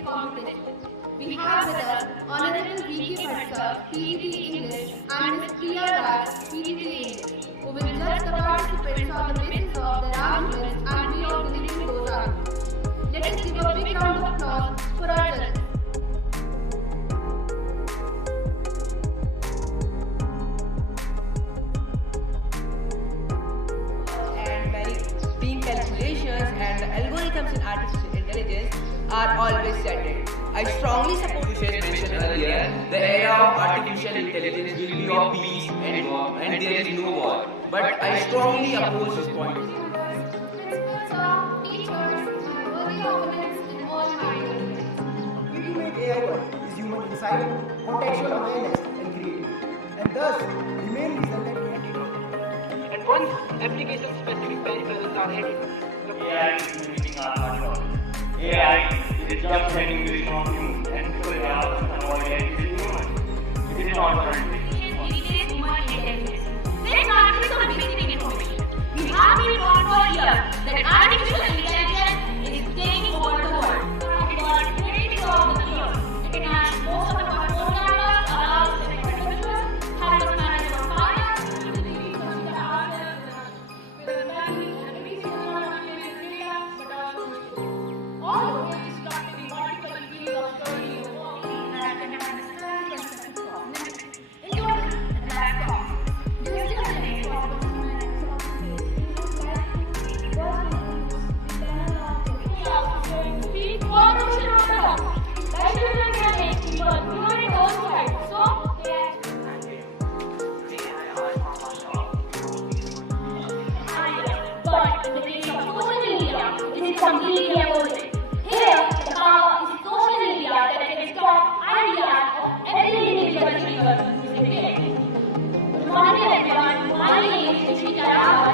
its competition. We have with us Honorable VK PGT English and Ms. Pithoragarh, PGT English, who will judge the participants on the basis of their arguments and way of delivering those arguments. Let us give a big round of applause for our judges. Calculations and the algorithms in artificial intelligence are always settled. I strongly support Joshi's mentioned earlier, the era of artificial intelligence will be of peace and war, and there is no war. But I strongly oppose his point. Principals are teachers and worthy opponents in all minds. Ultimate AI is human insight, contextual awareness, and creativity, and thus the main reason that we are taking. And once application-specific peripherals are added, AI is mimicking our control. AI is just sending this from humans and people are avoid it is human. It is not worldly. It is human intelligence. Let's start with some basic information. We have been taught for years that artificial intelligence is taking over the world. It got very throughout the years. It can manage most of our phone cameras, allows us to make pictures, help us manage our finance, all of which is structured in multiple fields of study and work that can understand the concept of cognition. In total, that's cost. This is the name of speak what we should know. That children can make people doing it all right. So, but in the case of social media, it is completely opposite. Here, the power is social media that can stop ideas of every individual thinker using it. Good morning everyone, my name is Joshi.